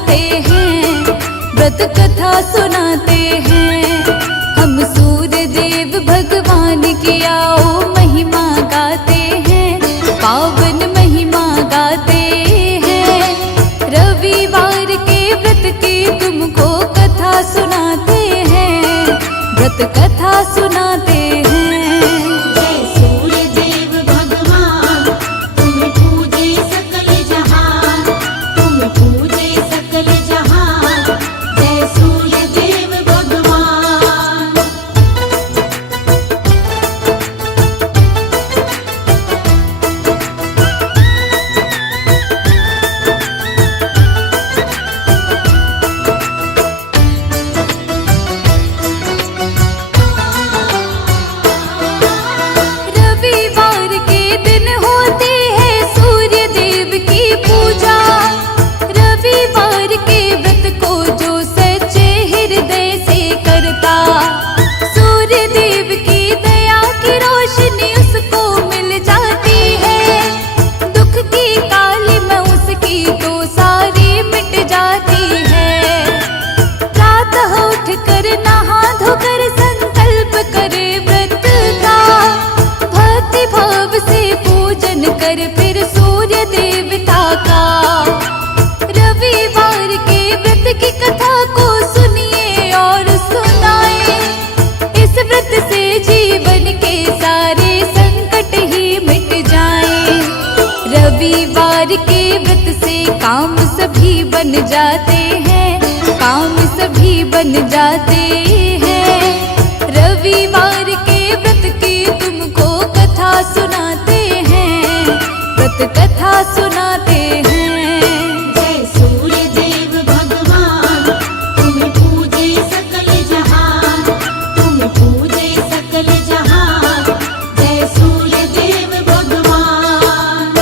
सुनाते हैं, व्रत कथा सुनाते हैं। हम सूर्य देव भगवान की आओ महिमा गाते हैं, पावन महिमा गाते हैं। रविवार के व्रत की तुमको कथा सुनाते हैं, व्रत कथा सुनाते हैं। कर फिर सूर्य देवता का। रविवार के व्रत की कथा को सुनिए और सुनाए, इस व्रत से जीवन के सारे संकट ही मिट जाए। रविवार के व्रत से काम सभी बन जाते हैं, काम सभी बन जाते हैं। रविवार के व्रत की तुमको कथा सुनाते हैं, व्रत कथा सुनाते हैं। जय सूर्य देव भगवान, तुम पूजे सकल जहान, तुम पूजे सकल जहान। जय सूर्य देव भगवान।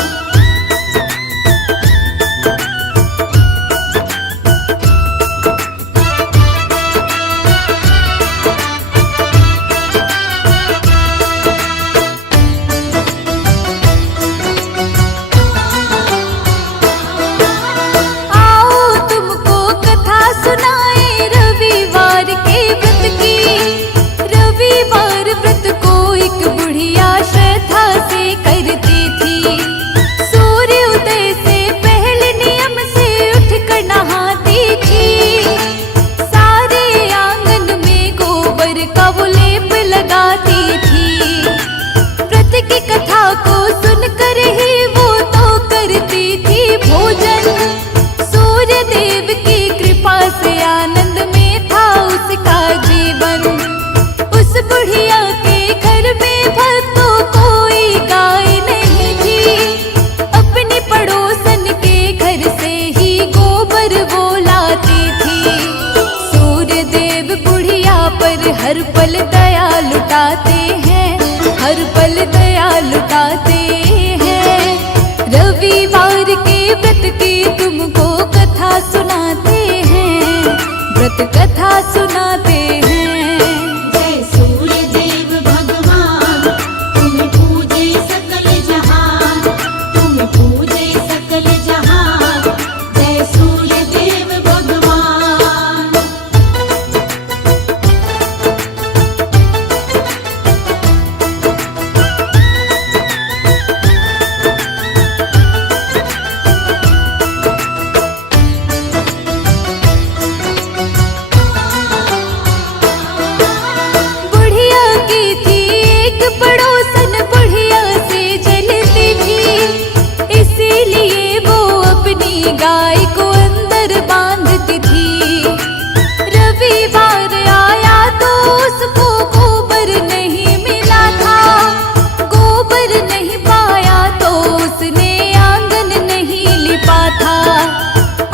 हर पल दया लुटाते हैं, हर पल दया लुटाते हैं। रविवार के व्रत की तुमको कथा सुनाते हैं, व्रत कथा सुनाते हैं। जय सूर्य देव भगवान, तुम पूजे सकल जहान, तुम पूजे सकल जहान। जय सूर्य देव भगवान। गाय को अंदर बांधती थी। रविवार आया तो उसको गोबर नहीं मिला था, गोबर नहीं पाया तो उसने आंगन नहीं लिपा था।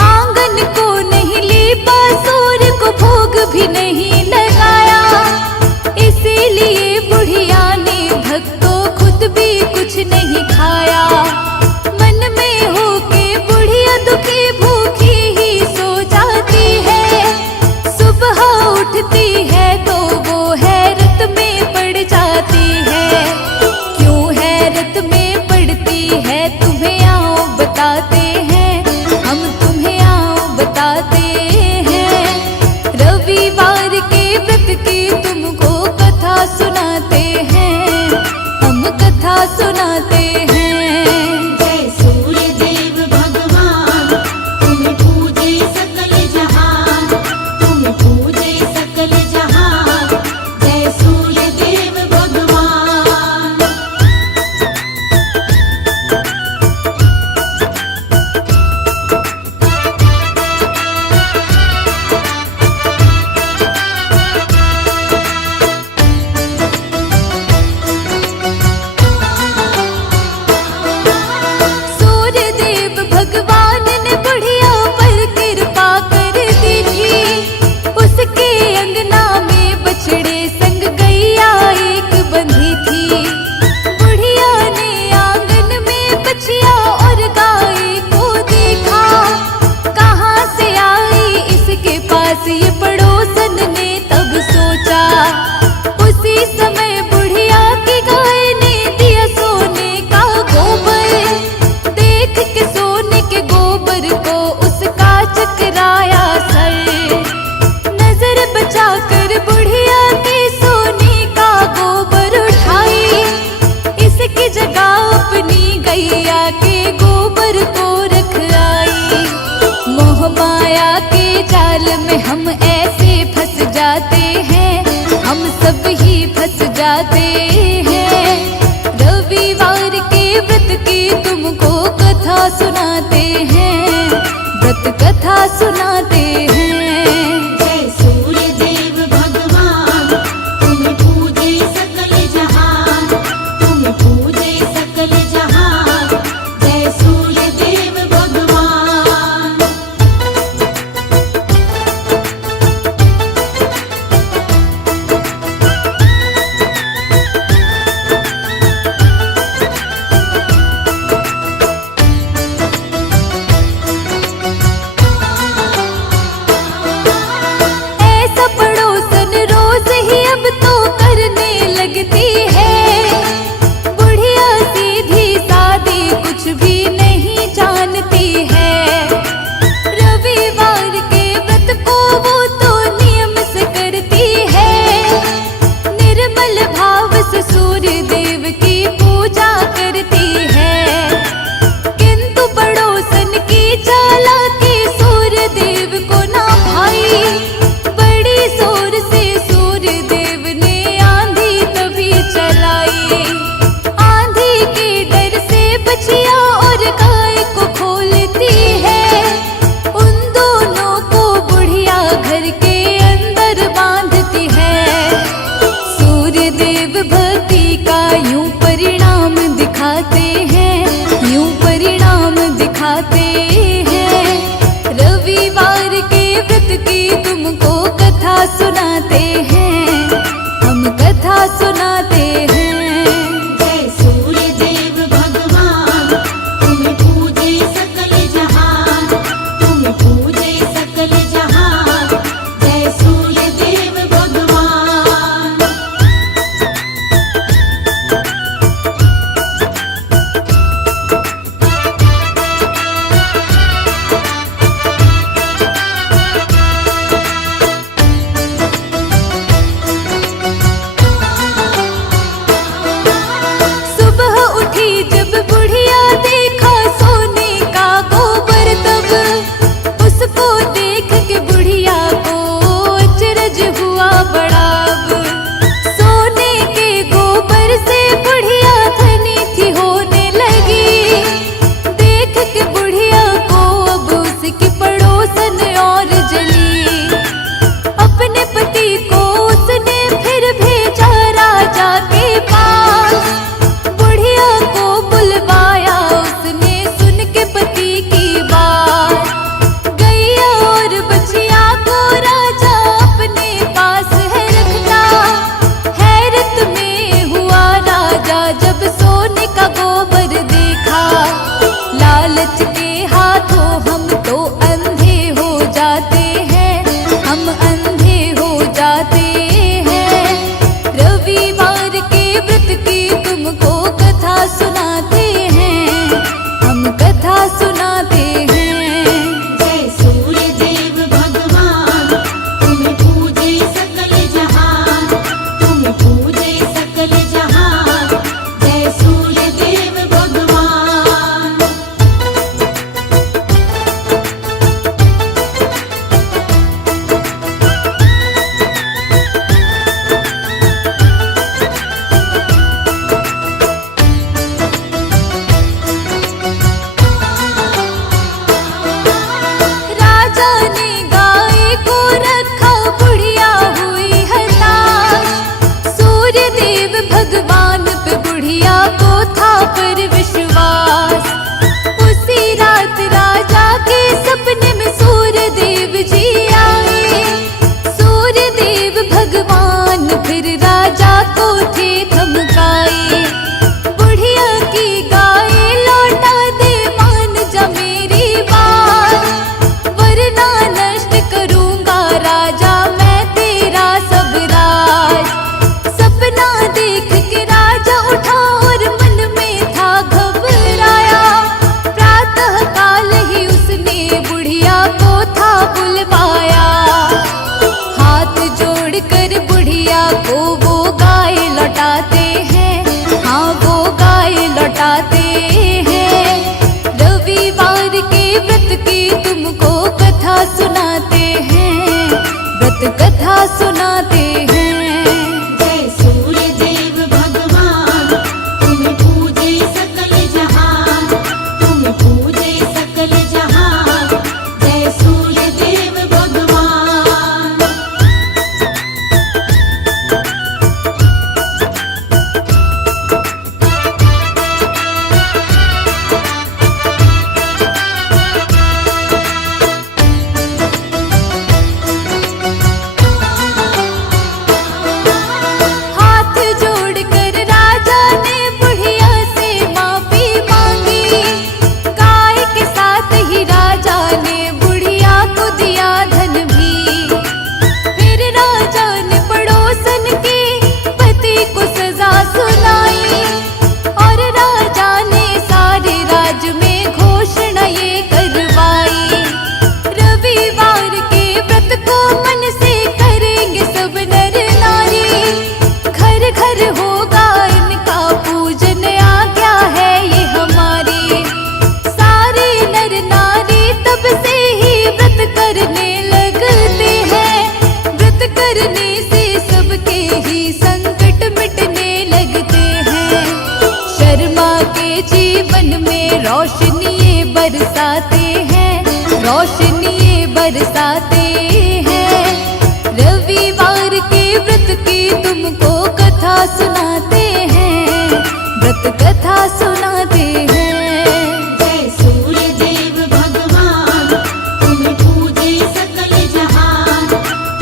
आंगन को नहीं लिपा, सूर्य को भोग भी नहीं लगाया। इसीलिए बुढ़िया ने भक्तों खुद भी कुछ नहीं खाया। मन में होके बुढ़िया दुखी भूखी जाल में हम ऐसे फंस जाते हैं, हम सब ही फंस जाते हैं। रविवार के व्रत की तुमको कथा सुनाते हैं, व्रत कथा सुनाते हैं। जय सूर्य देव भगवान, तुम पूजे सकल जहान, तुम पूजे सकल जहान। जय सूर्य देव भगवान। ऐसा पड़ोसन रोज ही अब तो करने लगती है, बुढ़िया सीधी सादी कुछ भी नहीं जानती है। रविवार के व्रत को वो तो नियम से करती है, निर्मल भाव से सूर्य देव की पूजा करती है। किंतु पड़ोसन की चालाकी सूर्य देव को ना भाई, बड़ी जोर से सूर्य देव ने आंधी तभी चलाई। आंधी के डर से बछिया और गाय को खोलती है, उन दोनों को बुढ़िया घर के अंदर बांधती है। सूर्य देव भक्ति का यूं परिणाम दिखाते हैं, यूं परिणाम दिखाते हैं। रविवार के व्रत की तुमको कथा सुनाते हैं, हम कथा सुनाते हैं। जय सूर्य देव भगवान, तुम पूजे सकल जहान, तुम पूजे सकल जहान। जय सूर्य देव भगवान। सुबह उठी जब बुढ़िया देखा सोने का गोबर, तब उसको देख के बुढ़िया को अचरज हुआ बड़ा। अब सोने के गोबर से बुढ़िया धनी थी होने लगी, देख के बुढ़िया को अब उसकी पड़ोसन और जली। अपने पति को उसने फिर भेजा राजा के पास, बुढ़िया को बुलवाया उसने सुन के पति की बात। गैया और बछिया को राजा अपने पास है रखता, हैरत में हुआ राजा जब सोने का गोबर देखा। लालच के हाथों हम तो अंधे हो जाते हैं, हम अंधे हो जाते हैं। रविवार के व्रत की तुमको कथा सुनाते हैं, हम कथा सुनाते हैं। जय सूर्य देव भगवान, तुम पूजे सकल जहान, तुम पूजे सकल जहान। जय सूर्य देव भगवान। राजा ने गाय को रखा, बुढ़िया हुई हताश। सूर्य देव भगवान पे बुढ़िया को था पर विश्वास। उसी रात राजा के सपने में सूर्य देव जी आए। सूर्य देव भगवान फिर राजा को थे धमकाए, बुढ़िया की गाय लौटा दे, मान जा मेरी बात, वरना नष्ट करूंगा राजा मैं तेरा सब राज। सपना देख के राजा उठा और मन में था घबराया। प्रातः काल ही उसने बुढ़िया को था बुलवाया। हाथ जोड़कर बुढ़िया को वो गाय लौटाते हैं, हाँ वो गाय लौटाते हैं। रविवार के व्रत की तुमको कथा सुनाते हैं, बरसाते हैं। रविवार के व्रत की तुमको कथा सुनाते हैं, व्रत कथा सुनाते हैं। जय सूर्य देव भगवान, तुम पूजे सकल जहान,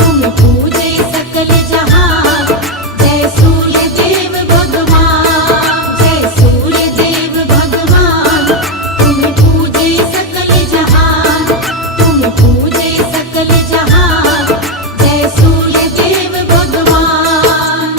तुम पूजे सकल जहान। जय सूर्य देव भगवान, जय सूर्य देव भगवान, तुम पूजे सकल जहान, तुम पूजे सकल जहान। जय सूर्य देव भगवान।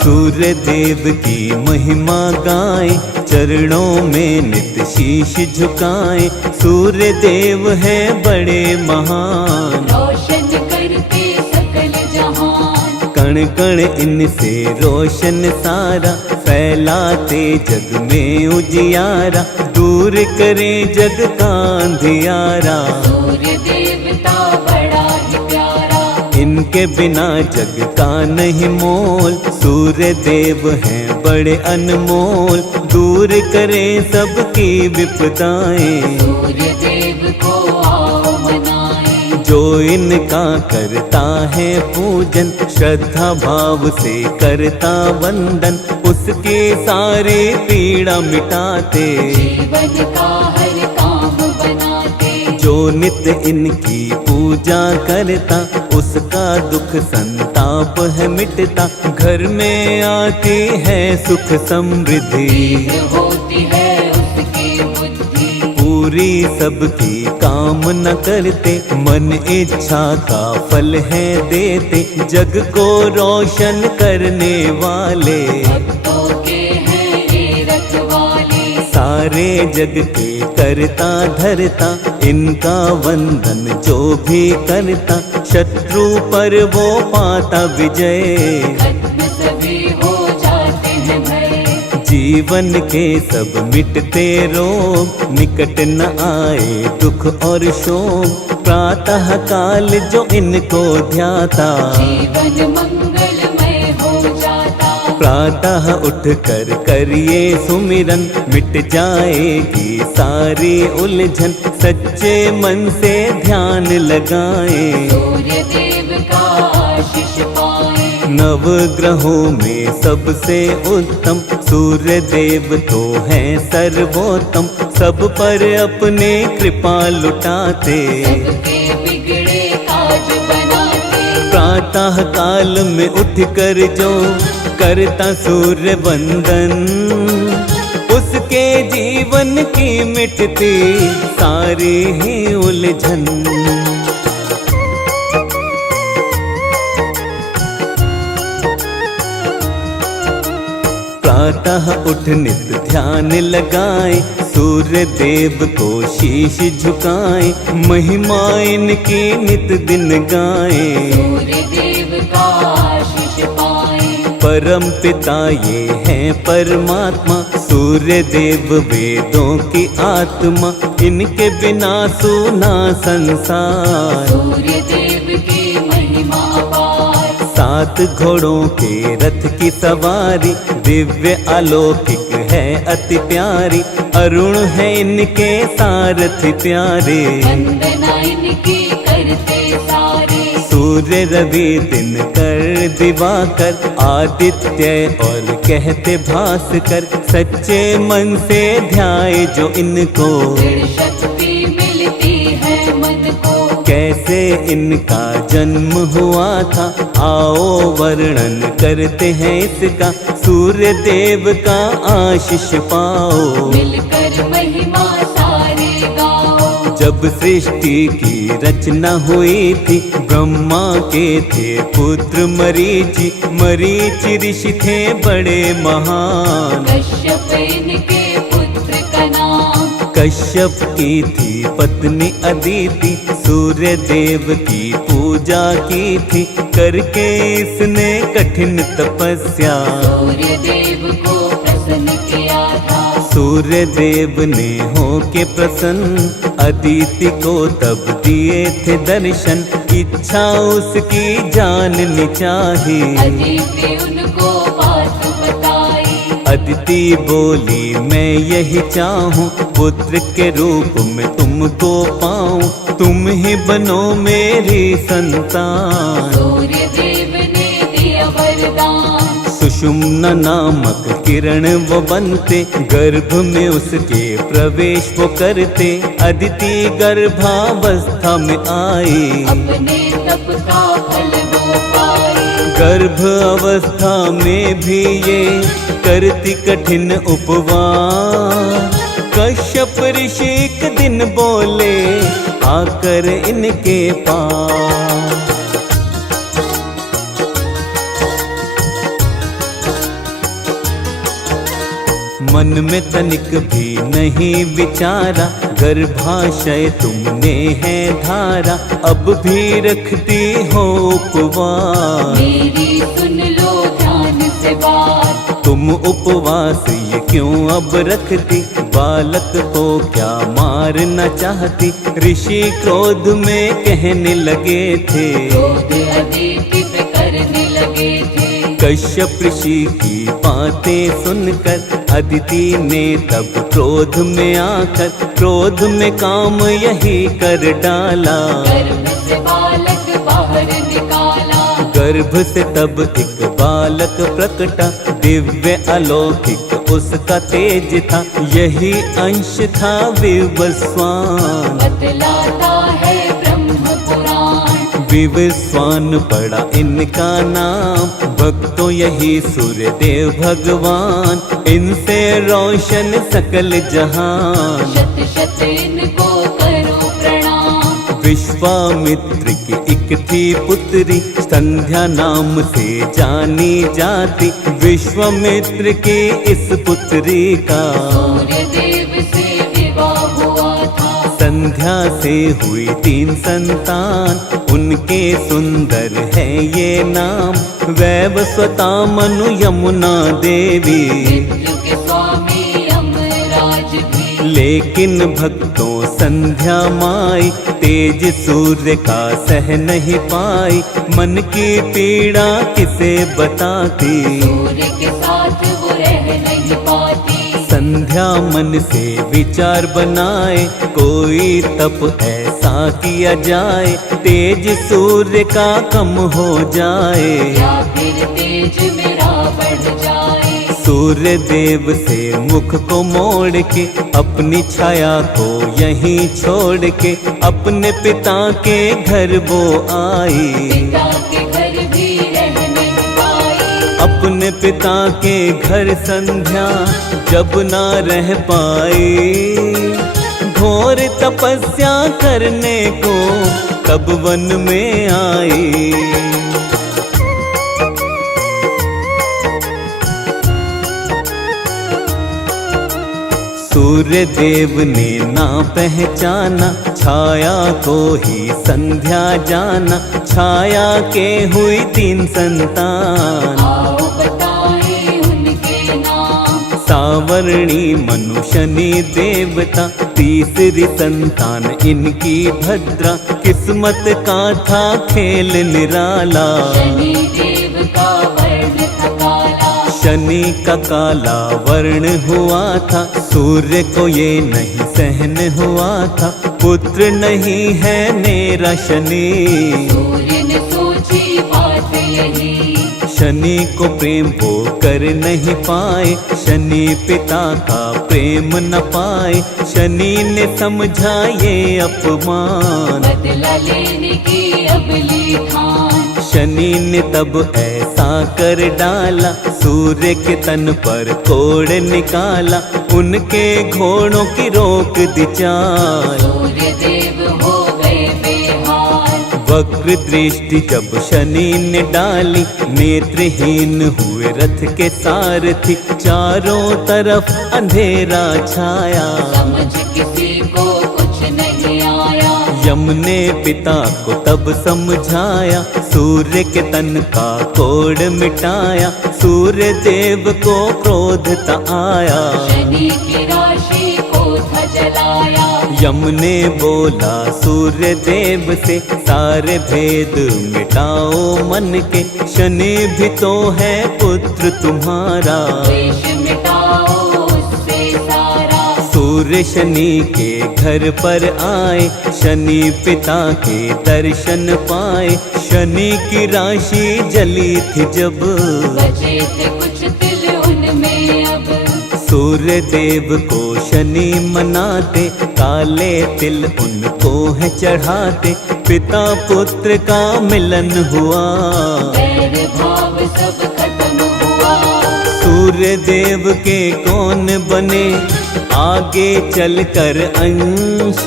सूर्य देव की महिमा गाएं, चरणों में नित शीश झुकाएं। सूर्य देव है बड़े महान, रोशन करके सकल जहान। कण कण इनसे रोशन सारा, फैलाते जग में उजियारा। दूर करे जग का अंधियारा, सूर्य देवता बड़ा ही प्यारा। इनके बिना जग का नहीं मोल। सूर्य देव हैं बड़े अनमोल, दूर करें सबकी विपदाएं। सूर्य देव को आओ मनाएं, जो इनका करता है पूजन, श्रद्धा भाव से करता वंदन। उसके सारे पीड़ा मिटाते, जीवन का हर काम बनाते। जो नित्य इनकी पूजा करता, उसका दुख संताप है मिटता। घर में आती है सुख समृद्धि, तीव्र होती है उसकी बुद्धि। पूरी सबकी कामना करते, मन इच्छा का फल है देते। जग को रोशन करने वाले, भक्तों के हैं ये रखवाले। सारे जग के करता धरता। इनका वंदन जो भी करता, शत्रु पर वो पाता विजय। खत्म सभी हो जाते हैं भय, जीवन के सब मिटते रोग, निकट न आए दुख और शोक। प्रातः काल जो इनको ध्याता, जीवन मंगलमय हो जाता। प्रातः उठ कर करिए सुमिरन, मिट जाएगी सारी उलझन। सच्चे मन से ध्यान लगाएं, सूर्य देव का आशीष पाएं। नव ग्रहों में सबसे उत्तम, सूर्य देव तो हैं सर्वोत्तम। सब पर अपने कृपा लुटाते, सबके बिगड़े काज बनाते। प्रातः काल में उठ कर जो करता सूर्य वंदन, उसके जीवन की मिटती सारी ही उलझन। प्रातः उठ नित ध्यान लगाए, सूर्य देव को शीश झुकाए। महिमा इनकी नित दिन गाए, सूर्य देव का आशीष पाएं। परम पिता ये हैं परमात्मा, सूर्य देव वेदों की आत्मा। इनके बिना सूना संसार, सूर्य देव की महिमा अपार। 7 घोड़ों के रथ की सवारी, दिव्य अलौकिक है अति प्यारी। अरुण है इनके सारथी प्यारे, वंदना इनकी करते सारे। सूर्य रवि दिनकर दिवाकर, आदित्य और कहते भास्कर। सच्चे मन से ध्याए जो इनको, दृढ़ शक्ति मिलती है मन को। कैसे इनका जन्म हुआ था, आओ वर्णन करते हैं इसका। सूर्य देव का आशीष पाओ, मिलकर महिमा सारे गाओ। जब सृष्टि की रचना हुई थी, ब्रह्मा के थे पुत्र मरीचि। मरीचि ऋषि थे बड़े महान, कश्यप इनके पुत्र का नाम। कश्यप की थी पत्नी अदिति, सूर्य देव की पूजा की थी। करके इसने कठिन तपस्या, सूर्य देव को प्रसन्न किया था। सूर्य देव ने होके प्रसन्न अदिति को तब दिए थे दर्शन। इच्छा उसकी जाननी चाही, अदिति उनको बात बताई। अदिति बोली मैं यही चाहूँ, पुत्र के रूप में तुमको पाऊँ, तुम ही बनो मेरी संतान। सूर्य देव ने दिया वरदान। सुषुम्ना नामक किरण वो बनते, गर्भ में उसके प्रवेश वो करते। अदिति गर्भावस्था में आई, अपने तप का फल वो पाए। गर्भ अवस्था में भी ये करती कठिन उपवास। कश्यप ऋषि एक दिन बोले आकर इनके पास, मन में तनिक भी नहीं विचारा, गर्भाशय तुमने है धारा, अब भी रखती हो उपवास। मेरी सुन लो ध्यान से बात। तुम उपवास ये क्यों अब रखती, बालक को क्या मारना चाहती। ऋषि क्रोध में कहने लगे थे, क्रोध अदिति पे करने लगे थे। कश्यप ऋषि की बातें सुनकर अदिति ने तब क्रोध में आकर, क्रोध में काम यही कर डाला। गर्भ से बालक बाहर निकाला। गर्भ से तब एक बालक प्रकटा, दिव्य अलौकिक उसका तेज था, यही अंश था विवस्वान। बतलाता है ब्रह्म पुराण। विवस्वान पड़ा इनका नाम, भक्तों यही सूर्य देव भगवान, इनसे रोशन सकल जहान। शत शत इनको करो प्रणाम। विश्वामित्र की एक थी पुत्री, संध्या नाम से जानी जाती। विश्वामित्र की इस पुत्री का सूर्य देव से विवाह हुआ था। संध्या से हुई 3 संतान, उनके सुंदर है ये नाम। वैवस्वता मनु यमुना देवी, मृत्यु के स्वामी यमराज भी। लेकिन भक्तों संध्या माई, तेज सूर्य का सह नहीं पाई। मन की पीड़ा किसे बताती, सूर्य के साथ वो रह नहीं पाती। संध्या मन से विचार बनाए, कोई तप ऐसा किया जाए, तेज सूर्य का कम हो जाए। या फिर तेज मेरा बढ़ जाए। सूर्य देव से मुख को मोड़ के, अपनी छाया को यहीं छोड़ के, अपने पिता के घर वो आई। पिता के घर भी रह नहीं पाई। अपने पिता के घर संध्या जब ना रह पाई, घोर तपस्या करने को तब वन में आई। सूर्य देव ने ना पहचाना, छाया को ही संध्या जाना। छाया के हुई 3 संतान, आओ बताए उनके नाम। सावरणी मनु शनि देवता, तीसरी संतान इनकी भद्रा। किस्मत का था खेल निराला, शनि देव का वर्ण था काला। शनि का काला वर्ण हुआ था, सूर्य को ये नहीं सहन हुआ था। पुत्र नहीं है मेरा शनि, सूर्य ने सोची बात यही। शनि को प्रेम वो कर नहीं पाए, शनि पिता का प्रेम न पाए। शनि ने समझा ये अपमान, बदला लेने की अबली ठान। शनि ने तब ऐसा कर डाला, सूर्य के तन पर कोड़ निकाला। उनके घोड़ों की रोक दी चाल, सूर्य देव हो गए बेहाल। वक्र दृष्टि जब शनि ने डाली, नेत्रहीन हुए रथ के सारथी। चारों तरफ अंधेरा छाया, समझ किसी को कुछ नहीं आया। यम ने पिता को तब समझाया, सूर्य के तन का कोड़ मिटाया। सूर्य देव को क्रोध ता आया, शनि की राशि को था जलाया। यम ने बोला सूर्य देव से, सारे भेद मिटाओ मन के। शनि भी तो है पुत्र तुम्हारा, द्वेष मिटाओ उससे सारा। सूर्य शनि के घर पर आए, शनि पिता के दर्शन पाए। शनि की राशि जली थी जब, बचे थे कुछ तिल उनमें अब। सूर्य देव को शनि मनाते, काले तिल उनको है चढ़ाते। पिता पुत्र का मिलन हुआ, बैर भाव सब खत्म हुआ। सूर्य देव के कौन बने आगे चलकर अंश।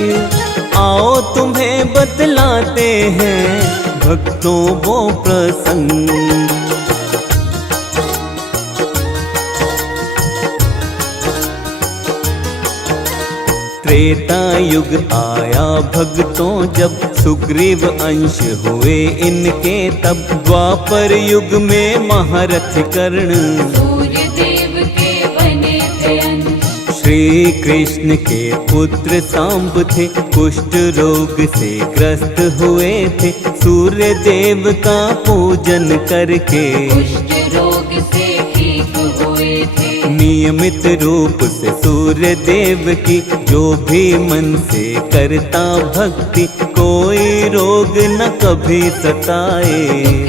आओ तुम्हें बतलाते हैं भक्तों वो प्रसंग। त्रेता युग आया भक्तों जब, सुग्रीव अंश हुए इनके तब। द्वापर युग में महारथ कर्ण, सूर्य देव के बने थे अंश। श्री कृष्ण के पुत्र सांब थे, कुष्ठ रोग से ग्रस्त हुए थे। सूर्य देव का पूजन करके कुष्ठ रोग से ठीक हुए थे। नियमित रूप से सूर्य देव की, जो भी मन से करता भक्ति। कोई रोग न कभी सताए,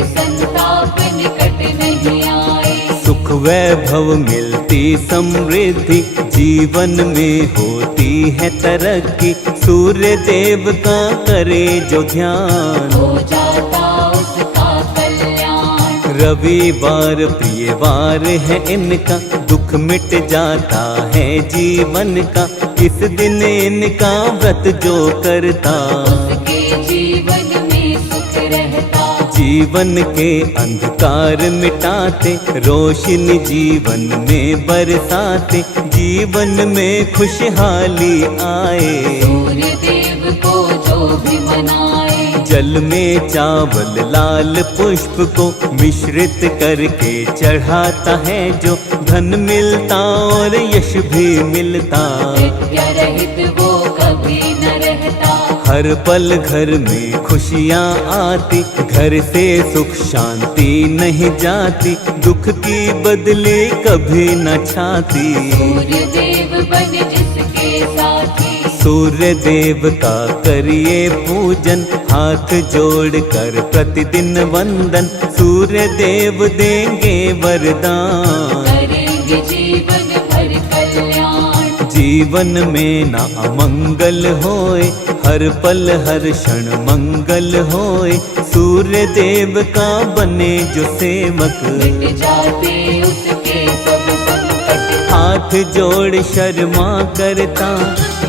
संताप निकट नहीं आए। सुख वैभव मिलती समृद्धि, जीवन में होती है तरक्की। सूर्य देव का करे जो ध्यान, हो जाता उसका कल्याण। रविवार प्रियवार है इनका, दुख मिट जाता है जीवन का। इस दिन इनका व्रत जो करता, उसके जीवन में सुख रहता। जीवन के अंधकार मिटाते, रोशनी जीवन में बरसाते। जीवन में खुशहाली आए, सूर्य देव को जो भी मनाए। जल में चावल लाल पुष्प को मिश्रित करके चढ़ाता है जो। धन मिलता और यश भी मिलता, विद्या रहित वो कभी न रहता। हर पल घर में खुशियाँ आती, घर से सुख शांति नहीं जाती। दुख की बदले कभी न छाती, सूर्य देव बन जिसके साथी। सूर्य देव का करिए पूजन, हाथ जोड़ कर प्रतिदिन वंदन। सूर्य देव देंगे वरदान, करेंगे जीवन भर कल्याण। जीवन में ना अमंगल होए, हर पल हर क्षण मंगल होए। सूर्य देव का बने जो सेवक, मिट जाते उसके सब संकट। हाथ जोड़ शर्मा करता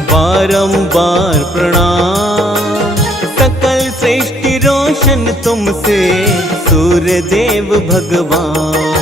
बारंबार प्रणाम। सकल सृष्टि रोशन तुमसे सूर्य देव भगवान।